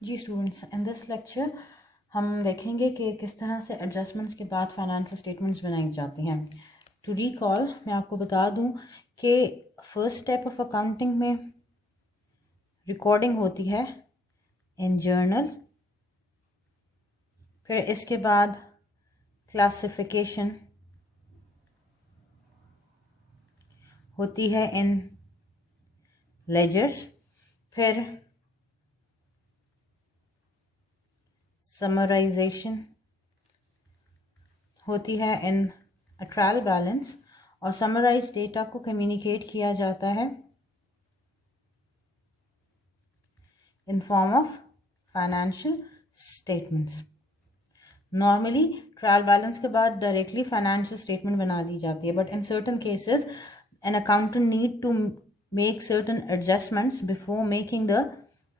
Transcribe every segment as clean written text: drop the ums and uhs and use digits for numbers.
Ji students, in this lecture हम देखेंगे कि किस तरह से एडजस्टमेंट्स के बाद फाइनेंशियल स्टेटमेंट्स बनाई जाती हैं। टू रिकॉल, मैं आपको बता दूं कि फर्स्ट स्टेप ऑफ अकाउंटिंग में रिकॉर्डिंग होती है इन जर्नल, फिर इसके बाद क्लासिफिकेशन होती है इन लेजर्स, फिर समराइजेशन होती है इन अ ट्रायल बैलेंस, और समराइज डेटा को कम्युनिकेट किया जाता है in form of financial statements. Normally trial balance के बाद डायरेक्टली फाइनेंशियल स्टेटमेंट बना दी जाती है, but in certain cases an accountant need to make certain adjustments before making the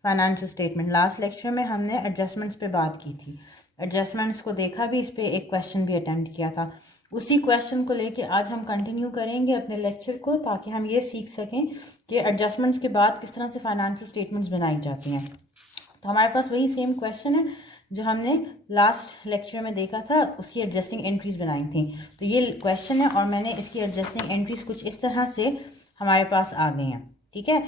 financial statement. Last lecture में हमने एडजस्टमेंट्स पे बात की थी, एडजस्टमेंट्स को देखा भी, इस पर एक क्वेश्चन भी अटेम्प्ट किया था। उसी क्वेश्चन को लेके आज हम कंटिन्यू करेंगे अपने लेक्चर को, ताकि हम ये सीख सकें कि एडजस्टमेंट्स के बाद किस तरह से फाइनेंशियल स्टेटमेंट्स बनाई जाती हैं। तो हमारे पास वही सेम क्वेश्चन है जो हमने लास्ट लेक्चर में देखा था, उसकी एडजस्टिंग एंट्रीज बनाई थी। तो ये क्वेश्चन है और मैंने इसकी एडजस्टिंग एंट्रीज कुछ इस तरह से हमारे पास आ गई हैं। ठीक है,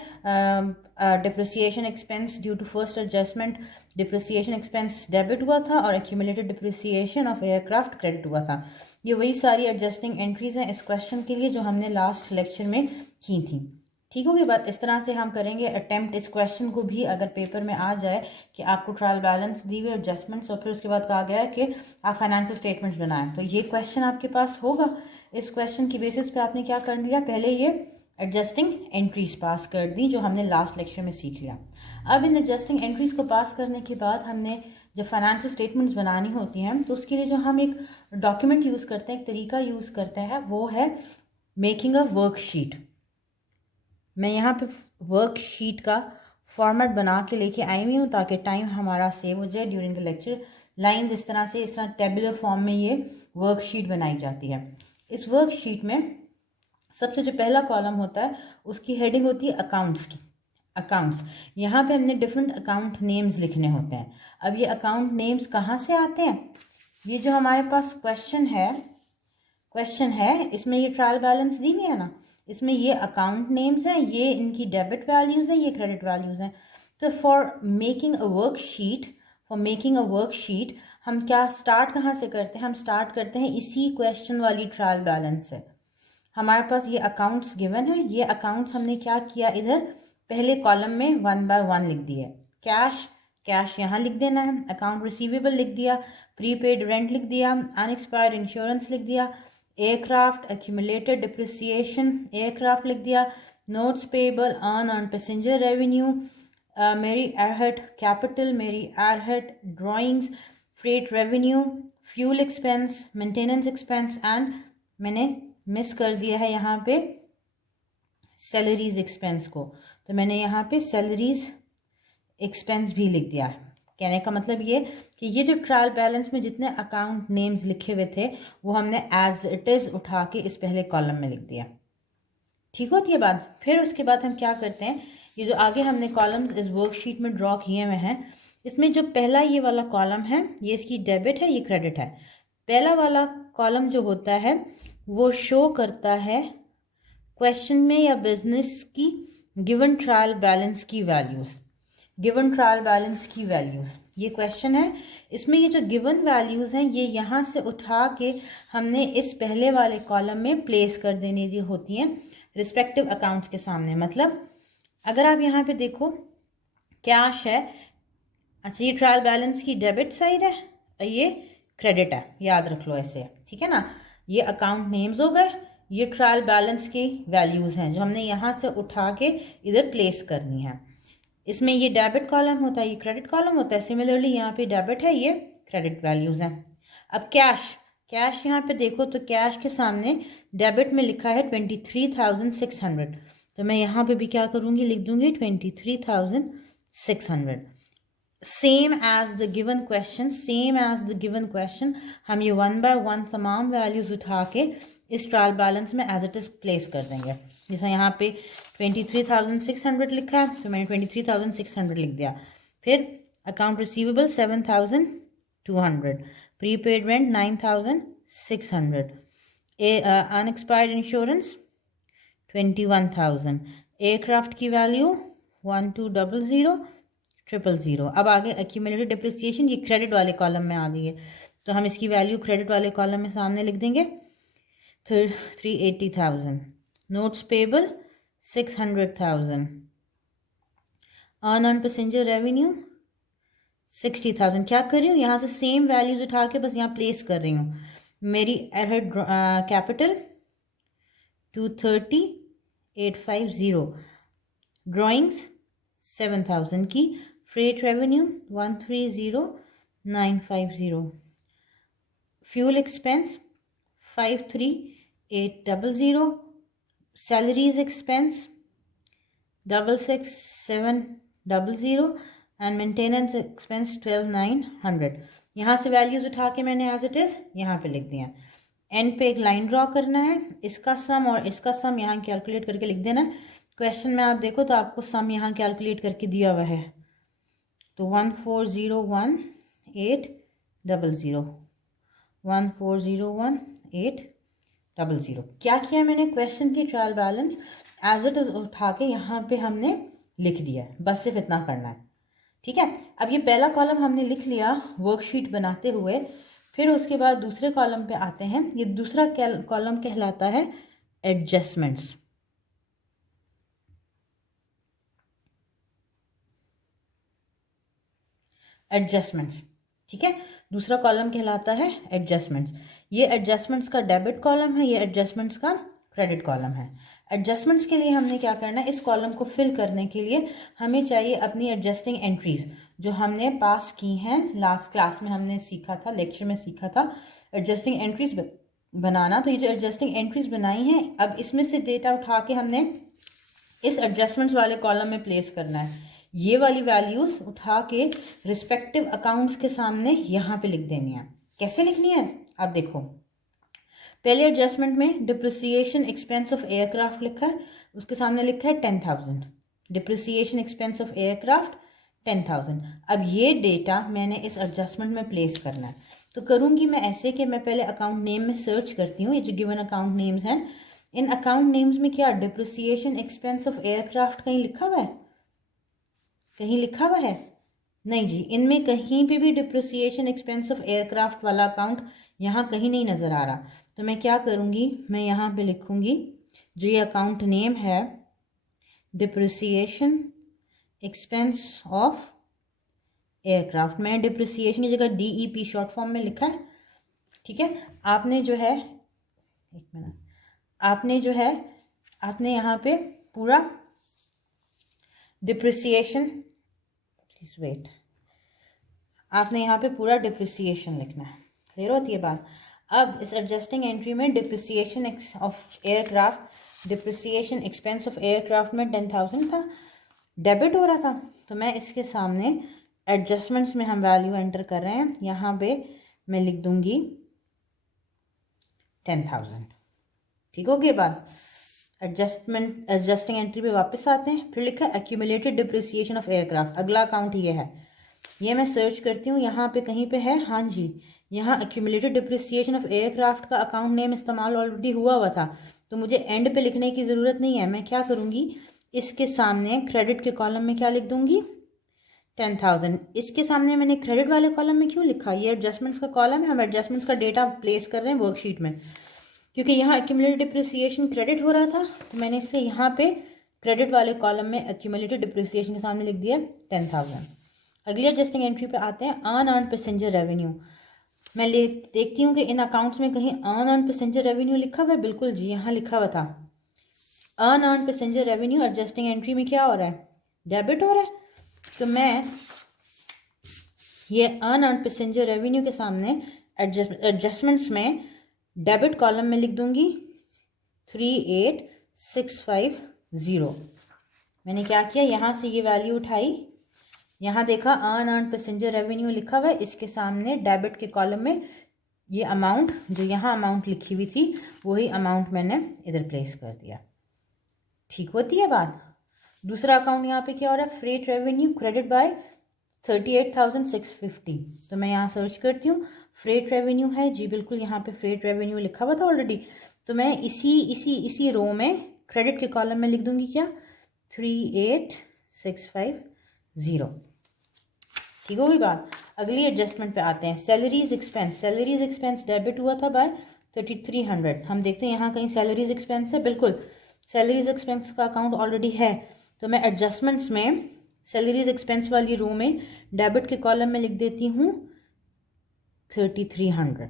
depreciation expense due to first adjustment, depreciation expense debit हुआ था और accumulated depreciation of aircraft credit हुआ था। ये वही सारी एडजस्टिंग एंट्रीज हैं इस क्वेश्चन के लिए जो हमने लास्ट लेक्चर में की थी। ठीक होगी बात। इस तरह से हम करेंगे अटेम्प्ट इस क्वेश्चन को भी, अगर पेपर में आ जाए कि आपको ट्रायल बैलेंस दी हुई एडजस्टमेंट्स और फिर उसके बाद कहा गया है कि आप फाइनेंशियल स्टेटमेंट्स बनाएं, तो ये क्वेश्चन आपके पास होगा। इस क्वेश्चन की बेसिस पे आपने क्या कर लिया, पहले ये एडजस्टिंग एंट्रीज पास कर दी जो हमने लास्ट लेक्चर में सीख लिया। अब इन एडजस्टिंग एंट्रीज को पास करने के बाद हमने जब फाइनेंशियल स्टेटमेंट्स बनानी होती हैं तो उसके लिए जो हम एक डॉक्यूमेंट यूज़ करते हैं, एक तरीका यूज़ करते हैं, वो है मेकिंग अ वर्कशीट। मैं यहाँ पे वर्कशीट का फॉर्मेट बना के लेके आई हुई हूँ ताकि टाइम हमारा सेव हो जाए ड्यूरिंग द लेक्चर। लाइंस इस तरह से, इस तरह टेबुलर फॉर्म में ये वर्कशीट बनाई जाती है। इस वर्कशीट में सबसे जो पहला कॉलम होता है उसकी हेडिंग होती है अकाउंट्स की। अकाउंट्स, यहाँ पे हमने डिफरेंट अकाउंट नेम्स लिखने होते हैं। अब ये अकाउंट नेम्स कहाँ से आते हैं, ये जो हमारे पास क्वेश्चन है इसमें ये ट्रायल बैलेंस दी हुई है ना, इसमें ये अकाउंट नेम्स हैं, ये इनकी डेबिट वैल्यूज़ हैं, ये क्रेडिट वैल्यूज़ हैं। तो फॉर मेकिंग अ वर्कशीट हम क्या स्टार्ट कहाँ से करते हैं, हम स्टार्ट करते हैं इसी क्वेश्चन वाली ट्रायल बैलेंस से। हमारे पास ये अकाउंट्स गिवन है, ये अकाउंट्स हमने क्या किया, इधर पहले कॉलम में 1 बाय 1 लिख दिए। कैश यहाँ लिख देना है, अकाउंट रिसीवेबल लिख दिया, प्रीपेड रेंट लिख दिया, अनएक्सपायर्ड इंश्योरेंस लिख दिया, एयरक्राफ्ट एक्यूमुलेटेड डिप्रिसिएशन एयरक्राफ्ट लिख दिया, notes payable earn passenger revenue, Mary Airhart capital, Mary Airhart drawings, freight revenue, fuel expense, maintenance expense and मैंने मिस कर दिया है यहाँ पे सैलरीज एक्सपेंस को, तो मैंने यहाँ पे सैलरीज एक्सपेंस भी लिख दिया है। कहने का मतलब ये कि ये जो ट्रायल बैलेंस में जितने अकाउंट नेम्स लिखे हुए थे वो हमने एज इट इज़ उठा के इस पहले कॉलम में लिख दिया। ठीक होती है बात। फिर उसके बाद हम क्या करते हैं, ये जो आगे हमने कॉलम्स इस वर्कशीट में ड्रॉ किए हुए हैं, इसमें जो पहला ये वाला कॉलम है ये इसकी डेबिट है, ये क्रेडिट है। पहला वाला कॉलम जो होता है वो शो करता है क्वेश्चन में या बिजनेस की गिवन ट्रायल बैलेंस की वैल्यूज़। ये क्वेश्चन है, इसमें ये जो गिवन वैल्यूज़ हैं ये यहाँ से उठा के हमने इस पहले वाले कॉलम में प्लेस कर देने दी होती हैं रिस्पेक्टिव अकाउंट्स के सामने। मतलब अगर आप यहाँ पे देखो कैश है, अच्छा ये ट्रायल बैलेंस की डेबिट साइड है और ये क्रेडिट है, याद रख लो ऐसे, ठीक है ना। ये अकाउंट नेम्स हो गए, ये ट्रायल बैलेंस की वैल्यूज़ हैं जो हमने यहाँ से उठा के इधर प्लेस करनी है। इसमें ये डेबिट कॉलम होता है, ये क्रेडिट कॉलम होता है। सिमिलरली यहाँ पे डेबिट है, ये क्रेडिट वैल्यूज़ हैं। अब कैश यहाँ पे देखो तो कैश के सामने डेबिट में लिखा है 23,600, तो मैं यहाँ पे भी क्या करूँगी, लिख दूँगी 23,600। Same as the given question हम ये 1 बाय 1 तमाम वैल्यूज़ उठा के इस ट्रायल बैलेंस में एज इट इज़ प्लेस कर देंगे। जैसा यहाँ पे 23,600 लिखा है तो मैंने 23,600 लिख दिया। फिर account receivable 7,200, prepaid rent 9,600, unexpired insurance 21,000, aircraft की वैल्यू 1200,000. अब आगे एक्यूमुलेटेड डिप्रिसिएशन, ये क्रेडिट वाले कॉलम में आ गई है, तो हम इसकी वैल्यू क्रेडिट वाले कॉलम में सामने लिख देंगे 380,000. Notes payable 600,000. Earn passenger revenue 60,000. क्या कर रही हूँ, यहाँ से सेम वैल्यूज उठा के बस यहाँ प्लेस कर रही हूँ. मेरी एरहेड कैपिटल 230,850. ड्राइंग्स 7,000 की. Freight revenue 130,950. Fuel expense 53,800. Salaries expense 66,700 and maintenance expense 12,900. यहाँ से वैल्यूज उठा के मैंने एज इट इज़ यहाँ पे लिख दिया. एंड पे एक लाइन ड्रॉ करना है, इसका सम और इसका सम यहाँ कैलकुलेट करके लिख देना. क्वेश्चन में आप देखो तो आपको सम यहाँ कैलकुलेट करके दिया हुआ है, तो 1401800 1401800. क्या किया मैंने, क्वेश्चन की trial balance as it is उठा के यहाँ पे हमने लिख दिया है, बस सिर्फ इतना करना है. ठीक है, अब ये पहला कॉलम हमने लिख लिया वर्कशीट बनाते हुए. फिर उसके बाद दूसरे कॉलम पे आते हैं. ये दूसरा कॉलम कहलाता है एडजस्टमेंट्स. एडजस्टमेंट्स, ठीक है, दूसरा कॉलम कहलाता है एडजस्टमेंट्स. ये एडजस्टमेंट्स का डेबिट कॉलम है, ये एडजस्टमेंट्स का क्रेडिट कॉलम है. एडजस्टमेंट्स के लिए हमने क्या करना है, इस कॉलम को फिल करने के लिए हमें चाहिए अपनी एडजस्टिंग एंट्रीज जो हमने पास की हैं. लास्ट क्लास में हमने सीखा था, लेक्चर में सीखा था एडजस्टिंग एंट्रीज बनाना. तो ये जो एडजस्टिंग एंट्रीज बनाई हैं, अब इसमें से डेटा उठा के हमने इस एडजस्टमेंट्स वाले कॉलम में प्लेस करना है. ये वाली वैल्यूज उठा के रिस्पेक्टिव अकाउंट्स के सामने यहाँ पे लिख देनी है. कैसे लिखनी है आप देखो. पहले एडजस्टमेंट में डिप्रिसिएशन एक्सपेंस ऑफ एयरक्राफ्ट लिखा है, उसके सामने लिखा है 10,000. Depreciation expense of aircraft 10,000. अब ये डेटा मैंने इस एडजस्टमेंट में प्लेस करना है. तो करूँगी मैं ऐसे कि मैं पहले अकाउंट नेम में सर्च करती हूँ. ये जो गिवन अकाउंट नेम्स हैं, इन अकाउंट नेम्स में क्या डिप्रिसिएशन एक्सपेंस ऑफ एयरक्राफ्ट कहीं लिखा हुआ है, कहीं लिखा हुआ है? नहीं जी, इनमें कहीं पे भी डिप्रिसिएशन एक्सपेंस ऑफ एयरक्राफ्ट वाला अकाउंट यहाँ कहीं नहीं नज़र आ रहा. तो मैं क्या करूँगी, मैं यहाँ पे लिखूँगी जो ये अकाउंट नेम है डिप्रिसिएशन एक्सपेंस ऑफ एयरक्राफ्ट. मैंने डिप्रिसिएशन की जगह DEP शॉर्ट फॉर्म में लिखा है. ठीक है, आपने जो है, एक मिनट, आपने यहाँ पे पूरा डिप्रिसिएशन, प्लीज वेट, आपने यहाँ पे पूरा डिप्रिसिएशन लिखना है. क्लियर होती है बात. अब इस एडजस्टिंग एंट्री में depreciation of aircraft, depreciation expense of aircraft में 10,000 था, डेबिट हो रहा था. तो मैं इसके सामने एडजस्टमेंट्स में हम वैल्यू एंटर कर रहे हैं, यहाँ पे मैं लिख दूंगी 10,000. ठीक हो गई बात. एडजस्टिंग एंट्री पे वापस आते हैं. फिर लिखा है एक्यूमुलेटेड डिप्रिसिएशन ऑफ एयरक्राफ्ट. अगला अकाउंट ये है, ये मैं सर्च करती हूँ, यहाँ पे कहीं पे है. हाँ जी, यहाँ एक्यूमुलेटेड डिप्रिसिएशन ऑफ एयरक्राफ्ट का अकाउंट नेम इस्तेमाल ऑलरेडी हुआ था, तो मुझे एंड पे लिखने की ज़रूरत नहीं है. मैं क्या करूँगी, इसके सामने क्रेडिट के कॉलम में क्या लिख दूँगी 10,000. इसके सामने मैंने क्रेडिट वाले कॉलम में क्यों लिखा, ये एडजस्टमेंट्स का कॉलम है, हम एडजस्टमेंट्स का डेटा प्लेस कर रहे हैं वर्कशीट में. क्योंकि यहाँ एक्यूमुलेटेड डिप्रिसिएशन क्रेडिट हो रहा था, तो मैंने इसलिए यहाँ पे क्रेडिट वाले कॉलम में एक्यूमुलेटेड डिप्रिसिएशन के सामने लिख दिया 10,000. अगली एडजस्टिंग एंट्री पे आते हैं, अनअर्न्ड पैसेंजर रेवेन्यू. मैं देखती हूँ कि इन अकाउंट्स में कहीं अनअर्न्ड पैसेंजर रेवेन्यू लिखा हुआ है. बिल्कुल जी, यहाँ लिखा हुआ था unearned passenger revenue. Adjusting entry में क्या हो रहा है, डेबिट हो रहा है. तो मैं ये अनअर्न्ड पैसेंजर रेवेन्यू के सामने एडजस्टमेंट्स में डेबिट कॉलम में लिख दूंगी 38,650. मैंने क्या किया, यहाँ से ये वैल्यू उठाई, यहाँ देखा अनअर्न्ड पैसेंजर रेवेन्यू लिखा हुआ है, इसके सामने डेबिट के कॉलम में ये अमाउंट, जो यहाँ अमाउंट लिखी हुई थी वही अमाउंट मैंने इधर प्लेस कर दिया. ठीक होती है बात. दूसरा अकाउंट यहाँ पे क्या हो रहा है, फ्रेट रेवेन्यू क्रेडिट बाय 38,650। तो मैं यहाँ सर्च करती हूँ, फ्रेट रेवेन्यू है जी, बिल्कुल यहाँ पे फ्रेट रेवेन्यू लिखा हुआ था ऑलरेडी। तो मैं इसी रो में क्रेडिट के कॉलम में लिख दूंगी क्या, 38,650। ठीक होगी बात। अगली एडजस्टमेंट पे आते हैं, salaries expense. Salaries expense debit हुआ था बाय 3300। हम देखते हैं यहाँ कहीं सैलरीज एक्सपेंस है, बिल्कुल सैलरीज एक्सपेंस का अकाउंट ऑलरेडी है। तो मैं एडजस्टमेंट्स में सैलरीज एक्सपेंस वाली रो में डेबिट के कॉलम में लिख देती हूँ 3300।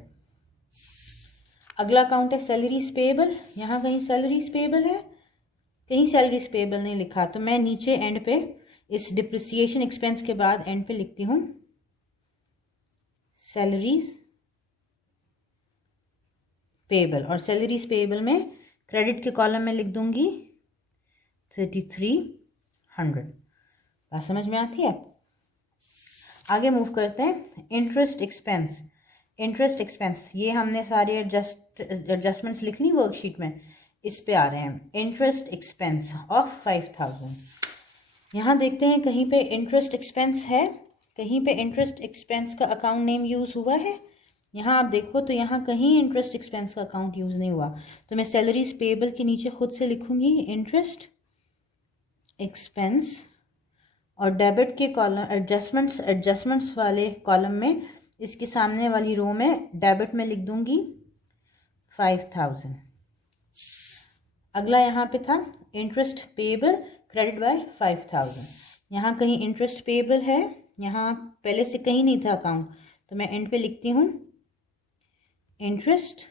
अगला अकाउंट है सैलरीज पेएबल। यहाँ कहीं सैलरीज पेएबल है, कहीं सैलरीज पेएबल नहीं लिखा, तो मैं नीचे एंड पे इस डिप्रिसिएशन एक्सपेंस के बाद एंड पे लिखती हूँ सैलरीज पेएबल, और सैलरीज पेएबल में क्रेडिट के कॉलम में लिख दूंगी 3300। बात समझ में आती है। आगे मूव करते हैं, इंटरेस्ट एक्सपेंस। इंटरेस्ट एक्सपेंस ये हमने सारे एडजस्टमेंट्स लिख ली वर्कशीट में, इस पे आ रहे हैं। Interest expense of 5000। यहाँ देखते हैं कहीं पे इंटरेस्ट एक्सपेंस है, कहीं पे इंटरेस्ट एक्सपेंस का अकाउंट नेम यूज़ हुआ है। यहाँ आप देखो तो यहाँ कहीं इंटरेस्ट एक्सपेंस का अकाउंट यूज़ नहीं हुआ, तो मैं सैलरीज पेएबल के नीचे खुद से लिखूंगी इंटरेस्ट एक्सपेंस, और डेबिट के कॉलम एडजस्टमेंट्स वाले कॉलम में इसके सामने वाली रो में डेबिट में लिख दूंगी 5000। अगला यहाँ पे था इंटरेस्ट पेएबल क्रेडिट बाय 5000। यहाँ कहीं इंटरेस्ट पेएबल है, यहाँ पहले से कहीं नहीं था अकाउंट, तो मैं एंड पे लिखती हूँ इंटरेस्ट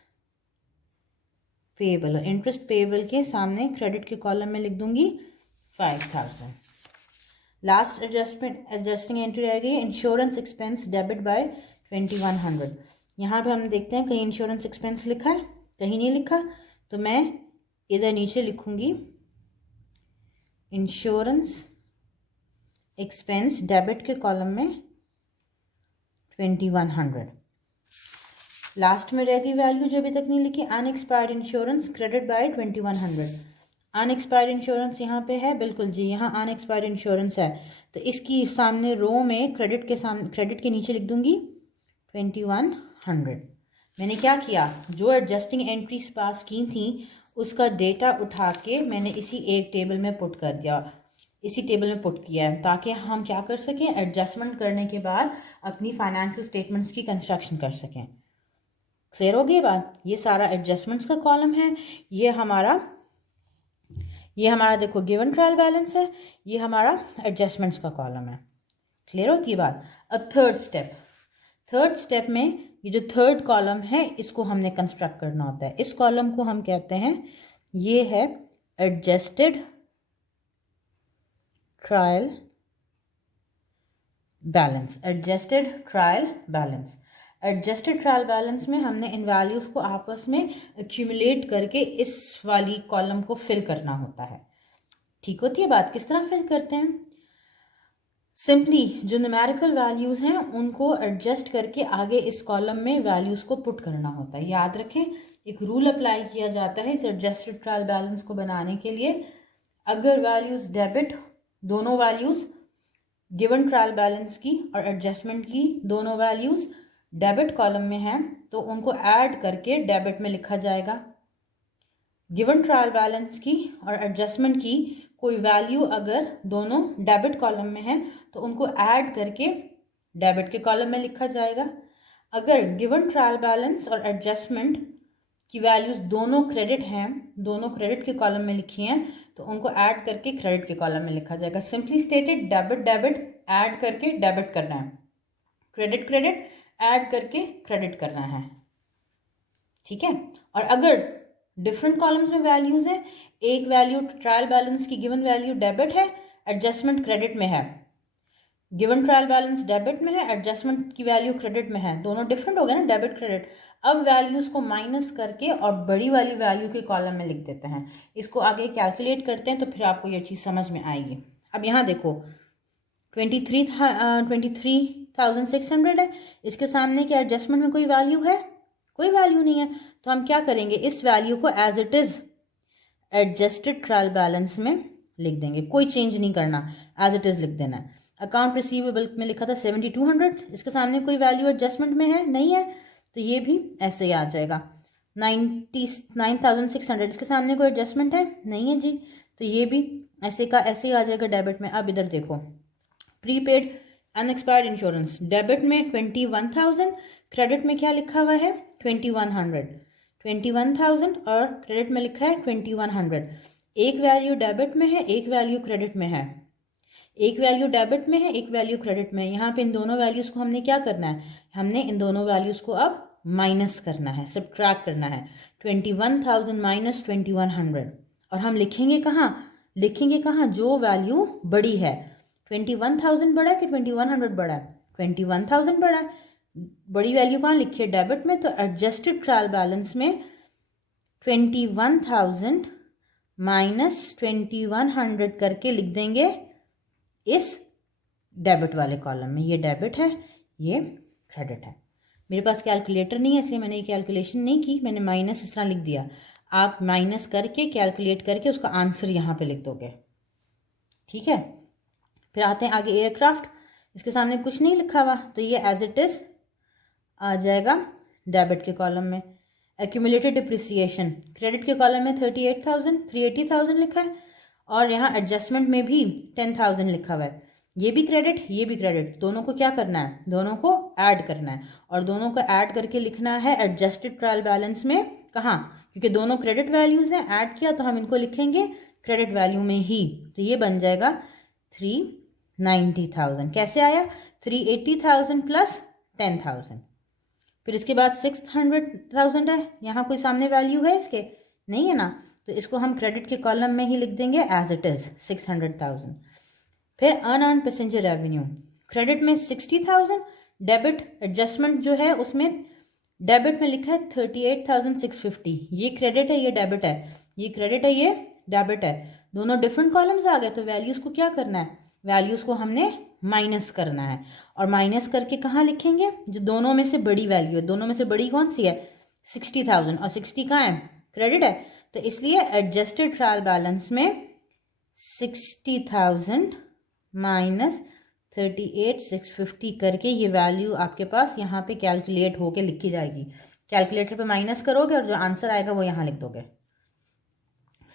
पेएबल। इंटरेस्ट पेएबल के सामने क्रेडिट के कॉलम में लिख दूंगी 5000। लास्ट एडजस्टिंग एंट्री रह गई इंश्योरेंस एक्सपेंस डेबिट बाय 2100। यहाँ पे हम देखते हैं कहीं इंश्योरेंस एक्सपेंस लिखा है, कहीं नहीं लिखा, तो मैं इधर नीचे लिखूंगी इंश्योरेंस एक्सपेंस डेबिट के कॉलम में 2100। लास्ट में रह गई वैल्यू जो अभी तक नहीं लिखी, unexpired insurance credit by 2100। Unexpired insurance यहाँ पे है, बिल्कुल जी यहाँ अनएक्सपायर्ड इंश्योरेंस है, तो इसकी सामने रो में क्रेडिट के नीचे लिख दूंगी 2100। मैंने क्या किया, जो एडजस्टिंग एंट्रीज पास की थी उसका डेटा उठा के मैंने इसी एक टेबल में पुट कर दिया, इसी टेबल में पुट किया है, ताकि हम क्या कर सकें, एडजस्टमेंट करने के बाद अपनी फाइनेंशियल स्टेटमेंट्स की कंस्ट्रक्शन कर सकें। क्लियर हो गई बात। ये सारा एडजस्टमेंट्स का कॉलम है, ये हमारा देखो गिवन ट्रायल बैलेंस है, ये हमारा एडजस्टमेंट्स का कॉलम है। क्लियर होती है बात। अब थर्ड स्टेप में ये जो थर्ड कॉलम है इसको हमने कंस्ट्रक्ट करना होता है। इस कॉलम को हम कहते हैं, ये है adjusted trial balance. Adjusted trial balance, adjusted trial balance में हमने इन वैल्यूज को आपस में एक्यूमुलेट करके इस वाली कॉलम को फिल करना होता है। ठीक होती है बात। किस तरह फिल करते हैं, सिंपली जो न्यूमेरिकल वैल्यूज हैं उनको एडजस्ट करके आगे इस कॉलम में वैल्यूज को पुट करना होता है। याद रखें, एक रूल अप्लाई किया जाता है इस एडजस्टेड ट्रायल बैलेंस को बनाने के लिए। अगर वैल्यूज डेबिट, दोनों वैल्यूज गिवन ट्रायल बैलेंस की और एडजस्टमेंट की दोनों वैल्यूज डेबिट कॉलम में हैं, तो उनको ऐड करके डेबिट में लिखा जाएगा। गिवन ट्रायल बैलेंस की और एडजस्टमेंट की कोई वैल्यू अगर दोनों डेबिट कॉलम में है तो उनको ऐड करके डेबिट के कॉलम में लिखा जाएगा। अगर गिवन ट्रायल बैलेंस और एडजस्टमेंट की वैल्यूज दोनों क्रेडिट हैं, दोनों क्रेडिट के कॉलम में लिखी हैं, तो उनको ऐड करके क्रेडिट के कॉलम में लिखा जाएगा। Simply stated, debit debit add करके डेबिट करना है, क्रेडिट क्रेडिट ऐड करके क्रेडिट करना है। ठीक है। और अगर डिफरेंट कॉलम्स में वैल्यूज हैं, एक वैल्यू ट्रायल बैलेंस की गिवन वैल्यू डेबिट है, एडजस्टमेंट क्रेडिट में है, गिवन ट्रायल बैलेंस डेबिट में है, एडजस्टमेंट की वैल्यू क्रेडिट में है, दोनों डिफरेंट हो गए ना, डेबिट क्रेडिट। अब वैल्यूज को माइनस करके और बड़ी वाली वैल्यू के कॉलम में लिख देते हैं। इसको आगे कैलकुलेट करते हैं तो फिर आपको ये चीज़ समझ में आएगी। अब यहाँ देखो 23,600 है, इसके सामने क्या एडजस्टमेंट में कोई वैल्यू है, कोई वैल्यू नहीं है, तो हम क्या करेंगे, इस वैल्यू को as it is adjusted trial balance में लिख देंगे, कोई चेंज नहीं करना, एज इट इज लिख देना है। अकाउंट रिसीवेबल में लिखा था 7200, इसके सामने कोई वैल्यू एडजस्टमेंट में है नहीं है, तो ये भी ऐसे ही आ जाएगा। 99,600, इसके सामने कोई एडजस्टमेंट है नहीं है जी, तो ये भी ऐसे का ऐसे ही आ जाएगा डेबिट में। अब इधर देखो, प्रीपेड अनएक्सपायर्ड इंश्योरेंस, डेबिट में 21,000, क्रेडिट में क्या लिखा हुआ है 2100, 21,000 और क्रेडिट में लिखा है 2100। एक वैल्यू डेबिट में है, एक वैल्यू क्रेडिट में है, एक वैल्यू डेबिट में है, एक वैल्यू क्रेडिट में है। यहाँ पे इन दोनों वैल्यूज़ को हमने क्या करना है, हमने इन दोनों वैल्यूज़ को अब माइनस करना है, सब्ट्रैक्ट करना है। 21,000 माइनस 2100, और हम लिखेंगे कहाँ, जो वैल्यू बड़ी है। 21,000 बड़ा है कि 2100 बड़ा है, 21,000 बड़ा है। बड़ी वैल्यू कहाँ लिखी है, डेबिट में, तो एडजस्टेड ट्रायल बैलेंस में 21,000 माइनस 2100 करके लिख देंगे इस डेबिट वाले कॉलम में। ये डेबिट है, ये क्रेडिट है। मेरे पास कैलकुलेटर नहीं है इसलिए मैंने ये कैलकुलेशन नहीं की, मैंने माइनस इस तरह लिख दिया। आप माइनस करके कैलकुलेट करके उसका आंसर यहाँ पे लिख दोगे, ठीक है। फिर आते हैं आगे, एयरक्राफ्ट, इसके सामने कुछ नहीं लिखा हुआ, तो ये एज इट इज़ आ जाएगा डेबिट के कॉलम में। एक्यूमुलेटेड डिप्रिसिएशन, क्रेडिट के कॉलम में 38,000 लिखा है, और यहाँ एडजस्टमेंट में भी 10,000 लिखा हुआ है। ये भी क्रेडिट, ये भी क्रेडिट, दोनों को क्या करना है, दोनों को ऐड करना है, और दोनों को ऐड करके लिखना है एडजस्टेड ट्रायल बैलेंस में। कहाँ, क्योंकि दोनों क्रेडिट वैल्यूज़ हैं, ऐड किया तो हम इनको लिखेंगे क्रेडिट वैल्यू में ही, तो ये बन जाएगा 390,000। कैसे आया, 380,000 प्लस 10,000। फिर इसके बाद 600,000 है, यहाँ कोई सामने वैल्यू है इसके नहीं है ना, तो इसको हम क्रेडिट के कॉलम में ही लिख देंगे एज इट इज़ 600,000। फिर अनअर्न्ड पैसेंजर रेवेन्यू, क्रेडिट में 60,000, डेबिट एडजस्टमेंट जो है उसमें डेबिट में लिखा है 38,650। ये क्रेडिट है, ये डेबिट है, ये क्रेडिट है, ये डेबिट है, दोनों डिफरेंट कॉलम्स आ गए। तो वैल्यूज़ को क्या करना है, वैल्यूज़ को हमने माइनस करना है, और माइनस करके कहाँ लिखेंगे, जो दोनों में से बड़ी वैल्यू है, दोनों में से बड़ी कौन सी है 60,000, और 60 कहाँ है, क्रेडिट है, तो इसलिए एडजस्टेड ट्रायल बैलेंस में 60,000 माइनस 38,650 करके ये वैल्यू आपके पास यहाँ पे कैलकुलेट होके लिखी जाएगी। कैलकुलेटर पे माइनस करोगे और जो आंसर आएगा वो यहाँ लिख दोगे।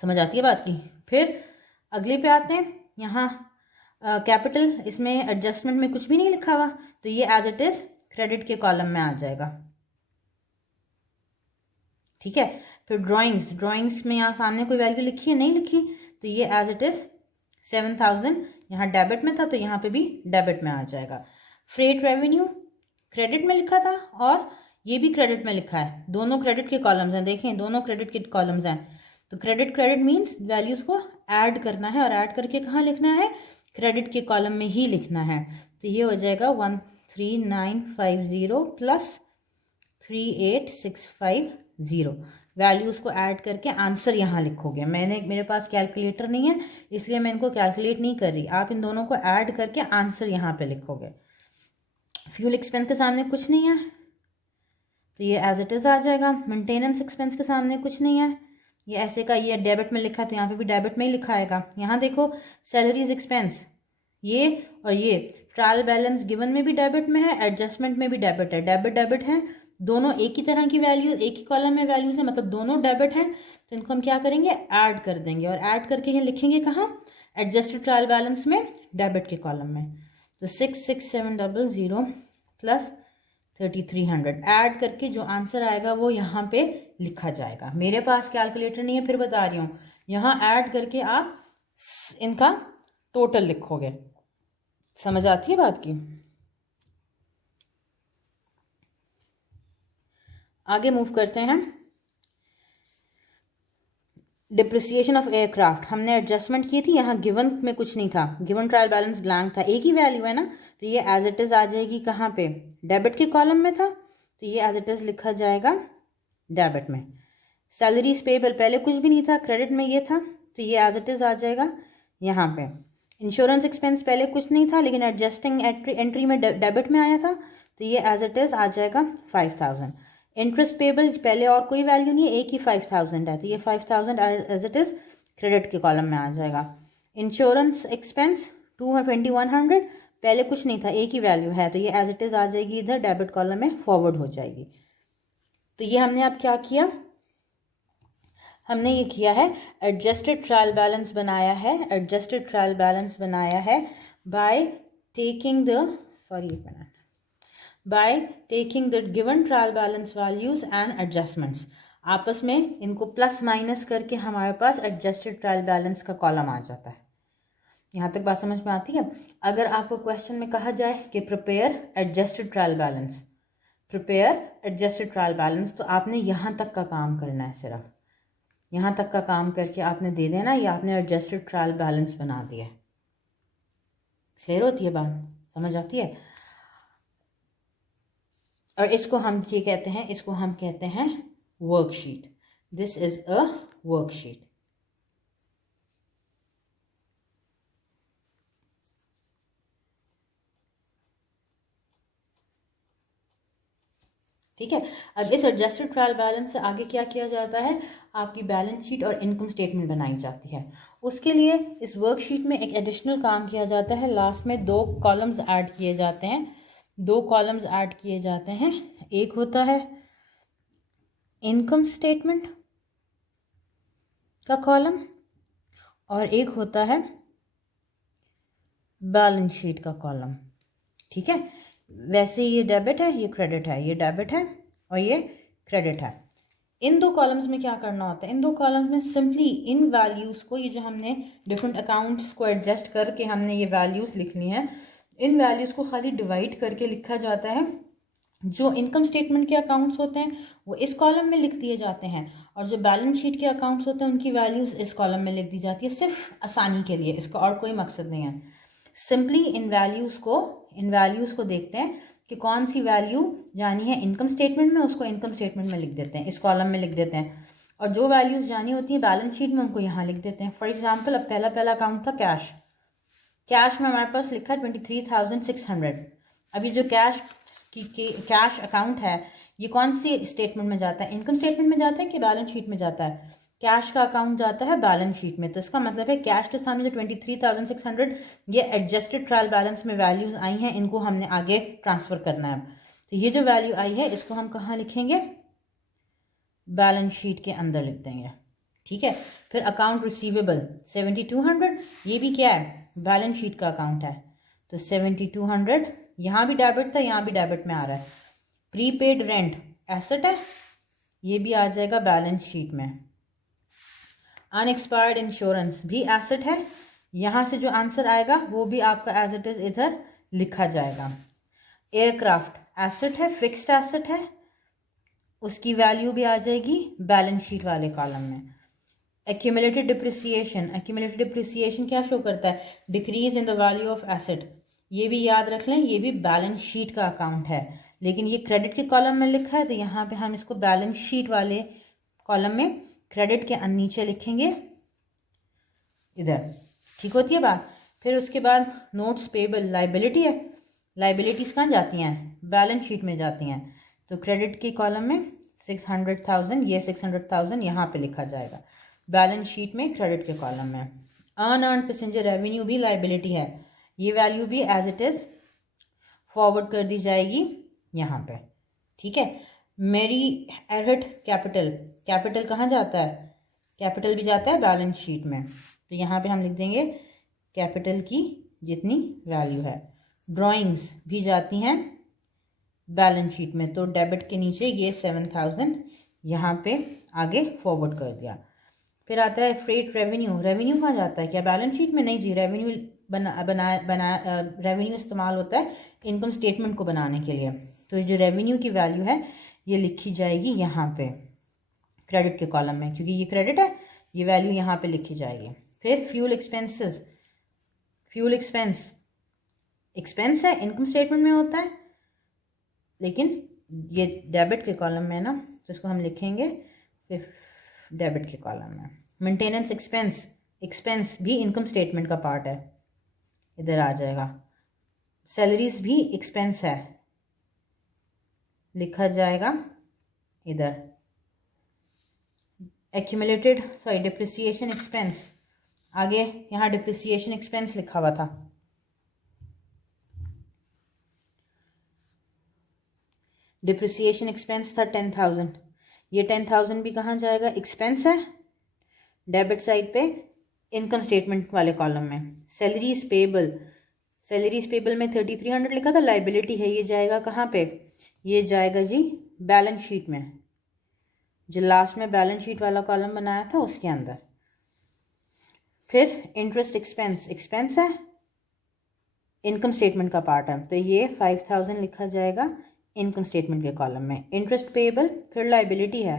समझ आती है बात की। फिर अगले पे आते हैं, यहाँ कैपिटल, इसमें एडजस्टमेंट में कुछ भी नहीं लिखा हुआ, तो ये एज इट इज़ क्रेडिट के कॉलम में आ जाएगा, ठीक है। फिर ड्राइंग्स में यहाँ सामने कोई वैल्यू लिखी है नहीं लिखी, तो ये एज इट इज़ 7,000 यहाँ डेबिट में था, तो यहाँ पे भी डेबिट में आ जाएगा। फ्रेट रेवेन्यू क्रेडिट में लिखा था और ये भी क्रेडिट में लिखा है, दोनों क्रेडिट के कॉलम्स हैं, देखें दोनों क्रेडिट के कॉलम्स हैं। तो क्रेडिट मीन्स वैल्यूज़ को ऐड करना है, और ऐड करके कहाँ लिखना है, क्रेडिट के कॉलम में ही लिखना है। तो ये हो जाएगा 13950 प्लस 38,650। वैल्यूज़ को ऐड करके आंसर यहाँ लिखोगे। मेरे पास कैलकुलेटर नहीं है इसलिए मैं इनको कैलकुलेट नहीं कर रही, आप इन दोनों को ऐड करके आंसर यहाँ पे लिखोगे। फ्यूल एक्सपेंस के सामने कुछ नहीं है, तो ये एज इट इज़ आ जाएगा। मेंटेनेंस एक्सपेंस के सामने कुछ नहीं है, ये ऐसे का, ये डेबिट में लिखा है तो यहाँ पे भी डेबिट में ही लिखा आएगा। यहाँ देखो सैलरीज एक्सपेंस, ये और ये ट्रायल बैलेंस गिवन में भी डेबिट में है, एडजस्टमेंट में भी डेबिट है, डेबिट है, दोनों एक ही तरह की वैल्यू, एक ही कॉलम में वैल्यूज है, मतलब दोनों डेबिट हैं, तो इनको हम क्या करेंगे, ऐड कर देंगे, और ऐड करके ये लिखेंगे कहाँ, एडजस्टेड ट्रायल बैलेंस में, डेबिट के कॉलम में। तो 66700 प्लस 3300 ऐड करके जो आंसर आएगा वो यहाँ पे लिखा जाएगा। मेरे पास कैलकुलेटर नहीं है, फिर बता रही हूँ, यहाँ ऐड करके आप इनका टोटल लिखोगे। समझ आती है बात की। आगे मूव करते हैं। डिप्रिसिएशन ऑफ एयरक्राफ्ट हमने एडजस्टमेंट की थी, यहाँ गिवन में कुछ नहीं था, गिवन ट्रायल बैलेंस ब्लैंक था, एक ही वैल्यू है ना, तो ये एज इट इज़ आ जाएगी कहाँ पे, डेबिट के कॉलम में था, तो ये एज इट इज़ लिखा जाएगा डेबिट में। सैलरीज पेबल पहले कुछ भी नहीं था, क्रेडिट में ये था, तो ये एज इट इज़ आ जाएगा यहाँ पे। इंश्योरेंस एक्सपेंस पहले कुछ नहीं था लेकिन एडजस्टिंग एंट्री में डेबिट में आया था, तो ये एज इट इज़ आ जाएगा 5000। इंटरेस्ट पेबल पहले और कोई वैल्यू नहीं है, एक ही 5000 है, तो ये 5000 एज इट इज़ क्रेडिट के कॉलम में आ जाएगा। इंश्योरेंस एक्सपेंस 2100 पहले कुछ नहीं था, एक ही वैल्यू है, तो ये एज इट इज़ आ जाएगी इधर डेबिट कॉलम में, फॉरवर्ड हो जाएगी। तो ये हमने अब क्या किया, हमने ये किया है एडजस्टेड ट्रायल बैलेंस बनाया है, एडजस्टेड ट्रायल बैलेंस बनाया है by taking the by taking the given trial balance values and adjustments. आपस में इनको प्लस माइनस करके हमारे पास एडजस्टेड ट्रायल बैलेंस का कॉलम आ जाता है। यहाँ तक बात समझ में आती है? अगर आपको क्वेश्चन में कहा जाए कि prepare adjusted trial balance, prepare adjusted trial balance, तो आपने यहाँ तक का काम करना है, सिर्फ यहाँ तक का काम करके आपने दे देना, ये आपने एडजस्टेड ट्रायल बैलेंस बना दिया। क्लियर होती है बात, समझ आती है? और इसको हम ये कहते हैं, इसको हम कहते हैं worksheet. This is a worksheet. ठीक है। अब इस एडजस्टेड ट्रायल बैलेंस से आगे क्या किया जाता है, आपकी बैलेंस शीट और इनकम स्टेटमेंट बनाई जाती है। उसके लिए इस वर्कशीट में एक एडिशनल काम किया जाता है, लास्ट में 2 कॉलम्स ऐड किए जाते हैं, 2 कॉलम्स ऐड किए जाते हैं। एक होता है इनकम स्टेटमेंट का कॉलम और एक होता है बैलेंस शीट का कॉलम। ठीक है, वैसे ये डेबिट है, ये क्रेडिट है, ये डेबिट है और ये क्रेडिट है। इन 2 कॉलम्स में क्या करना होता है, इन 2 कॉलम्स में सिंपली इन वैल्यूज़ को, ये जो हमने डिफरेंट अकाउंट्स को एडजस्ट करके हमने ये वैल्यूज़ लिखनी है, इन वैल्यूज़ को खाली डिवाइड करके लिखा जाता है। जो इनकम स्टेटमेंट के अकाउंट्स होते हैं वो इस कॉलम में लिख दिए जाते हैं, और जो बैलेंस शीट के अकाउंट्स होते हैं उनकी वैल्यूज़ इस कॉलम में लिख दी जाती है, सिर्फ आसानी के लिए, इसका और कोई मकसद नहीं है। सिंपली इन वैल्यूज़ को देखते हैं कि कौन सी वैल्यू जानी है इनकम स्टेटमेंट में, उसको इनकम स्टेटमेंट में लिख देते हैं, इस कॉलम में लिख देते हैं, और जो वैल्यूज़ जानी होती है बैलेंस शीट में उनको यहाँ लिख देते हैं। फॉर एग्जांपल, अब पहला अकाउंट था कैश। कैश में हमारे पास लिखा है 23,600। अब ये जो कैश अकाउंट है ये कौन सी स्टेटमेंट में जाता है, इनकम स्टेटमेंट में जाता है कि बैलेंस शीट में जाता है? कैश का अकाउंट जाता है बैलेंस शीट में। तो इसका मतलब है कैश के सामने जो 23,600 ये एडजस्टेड ट्रायल बैलेंस में वैल्यूज आई हैं, इनको हमने आगे ट्रांसफर करना है। तो ये जो वैल्यू आई है इसको हम कहाँ लिखेंगे, बैलेंस शीट के अंदर लिख देंगे। ठीक है, फिर अकाउंट रिसीवेबल 7200, ये भी क्या है, बैलेंस शीट का अकाउंट है, तो 7200 यहाँ भी डेबिट था, यहाँ भी डेबिट में आ रहा है। प्रीपेड रेंट एसेट है, ये भी आ जाएगा बैलेंस शीट में। अनएक्सपायर्ड इंश्योरेंस भी एसेट है, यहाँ से जो आंसर आएगा वो भी आपका एज इट इज इधर लिखा जाएगा। एयरक्राफ्ट एसेट है, फिक्स्ड एसेट है, उसकी वैल्यू भी आ जाएगी बैलेंस शीट वाले कॉलम में। एक्यूमुलेटेड डिप्रिसिएशन क्या शो करता है, decrease in the value of asset, ये भी याद रख लें, ये भी बैलेंस शीट का अकाउंट है, लेकिन ये क्रेडिट के कॉलम में लिखा है, तो यहाँ पे हम इसको बैलेंस शीट वाले कॉलम में क्रेडिट के नीचे लिखेंगे इधर। ठीक होती है बात। फिर उसके बाद नोट्स पेबल लाइबिलिटी है, लाइबिलिटीज कहाँ जाती हैं, बैलेंस शीट में जाती हैं, तो क्रेडिट के कॉलम में 600,000, ये 600,000 यहाँ पे लिखा जाएगा बैलेंस शीट में क्रेडिट के कॉलम में। अनअर्न्ड पैसेंजर रेवेन्यू भी लाइबिलिटी है, ये वैल्यू भी एज इट इज फॉरवर्ड कर दी जाएगी यहाँ पे। ठीक है, मेरी एरहट कैपिटल कहाँ जाता है, कैपिटल भी जाता है बैलेंस शीट में, तो यहाँ पे हम लिख देंगे कैपिटल की जितनी वैल्यू है। ड्राइंग्स भी जाती हैं बैलेंस शीट में, तो डेबिट के नीचे ये 7,000 यहाँ पे आगे फॉरवर्ड कर दिया। फिर आता है फ्रेट रेवेन्यू, रेवेन्यू कहाँ जाता है, क्या बैलेंस शीट में, नहीं जी, रेवेन्यू रेवेन्यू इस्तेमाल होता है इनकम स्टेटमेंट को बनाने के लिए, तो जो रेवेन्यू की वैल्यू है ये लिखी जाएगी यहाँ पे क्रेडिट के कॉलम में, क्योंकि ये क्रेडिट है, ये वैल्यू यहाँ पे लिखी जाएगी। फिर फ्यूल एक्सपेंसेस, फ्यूल एक्सपेंस है, इनकम स्टेटमेंट में होता है, लेकिन ये डेबिट के कॉलम में है ना, तो इसको हम लिखेंगे फिर डेबिट के कॉलम में। मेंटेनेंस एक्सपेंस भी इनकम स्टेटमेंट का पार्ट है, इधर आ जाएगा। सैलरीज भी एक्सपेंस है, लिखा जाएगा इधर। डिप्रिसिएशन एक्सपेंस, आगे यहाँ डिप्रिसिएशन एक्सपेंस लिखा हुआ था, डिप्रिसिएशन एक्सपेंस था 10,000, ये 10,000 भी कहाँ जाएगा, एक्सपेंस है, डेबिट साइड पे इनकम स्टेटमेंट वाले कॉलम में। सैलरीज पेबल में 3,300 लिखा था, लाइबिलिटी है, ये जाएगा कहाँ पे, ये जाएगा जी बैलेंस शीट में, जो लास्ट में बैलेंस शीट वाला कॉलम बनाया था उसके अंदर। फिर इंटरेस्ट एक्सपेंस है, इनकम स्टेटमेंट का पार्ट है, तो ये 5,000 लिखा जाएगा इनकम स्टेटमेंट के कॉलम में। इंटरेस्ट पेएबल फिर लाइबिलिटी है,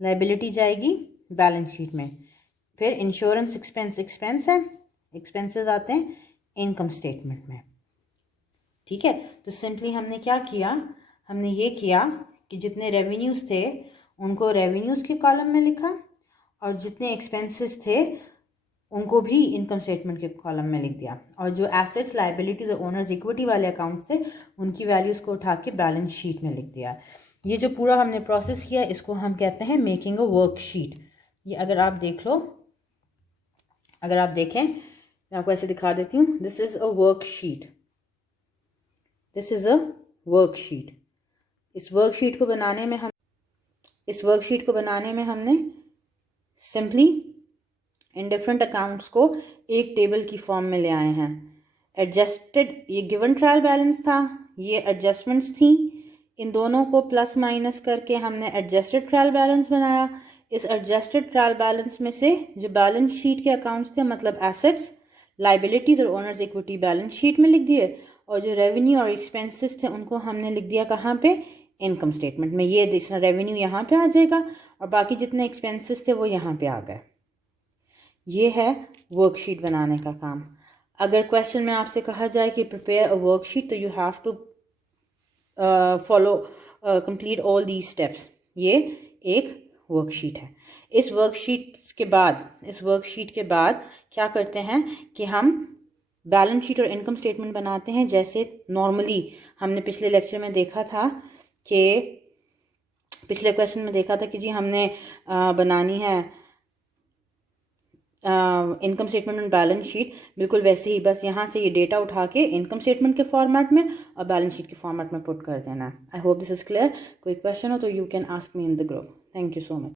लाइबिलिटी जाएगी बैलेंस शीट में। फिर इंश्योरेंस एक्सपेंस है, एक्सपेंसेस आते हैं इनकम स्टेटमेंट में। ठीक है, तो सिंपली हमने क्या किया, हमने ये किया कि जितने रेवेन्यूज़ थे उनको रेवेन्यूज़ के कॉलम में लिखा, और जितने एक्सपेंसेस थे उनको भी इनकम स्टेटमेंट के कॉलम में लिख दिया, और जो एसेट्स लाइबिलिटीज और ओनर्स इक्विटी वाले अकाउंट थे उनकी वैल्यूज़ को उठा के बैलेंस शीट में लिख दिया। ये जो पूरा हमने प्रोसेस किया इसको हम कहते हैं मेकिंग अ वर्कशीट। ये अगर आप देख लो, अगर आप देखें मैं आपको ऐसे दिखा देती हूँ, this is a worksheet, this is a worksheet. इस वर्कशीट को बनाने में हमने सिंपली इन डिफरेंट अकाउंट्स को एक टेबल की फॉर्म में ले आए हैं। एडजस्टेड, ये गिवन ट्रायल बैलेंस था, ये एडजस्टमेंट्स थी, इन दोनों को प्लस माइनस करके हमने एडजस्टेड ट्रायल बैलेंस बनाया। इस एडजस्टेड ट्रायल बैलेंस में से जो बैलेंस शीट के अकाउंट्स थे, मतलब एसेट्स लाइबिलिटीज और ओनर्स इक्विटी बैलेंस शीट में लिख दिए, और जो रेवेन्यू और एक्सपेंसेस थे उनको हमने लिख दिया कहाँ पे, इनकम स्टेटमेंट में। ये रेवेन्यू यहाँ पे आ जाएगा और बाकी जितने एक्सपेंसेस थे वो यहाँ पे आ गए। ये है वर्कशीट बनाने का काम। अगर क्वेश्चन में आपसे कहा जाए कि प्रिपेयर अ वर्कशीट, तो you have to follow complete all these steps. ये एक वर्कशीट है। इस वर्कशीट के बाद क्या करते हैं कि हम बैलेंस शीट और इनकम स्टेटमेंट बनाते हैं। जैसे नॉर्मली हमने पिछले लेक्चर में देखा था कि पिछले क्वेश्चन में देखा था कि जी हमने बनानी है इनकम स्टेटमेंट और बैलेंस शीट, बिल्कुल वैसे ही, बस यहाँ से ये डेटा उठा के इनकम स्टेटमेंट के फॉर्मेट में और बैलेंस शीट के फॉर्मेट में पुट कर देना। I hope this is clear. कोई क्वेश्चन हो तो you can ask me in the group. Thank you so much.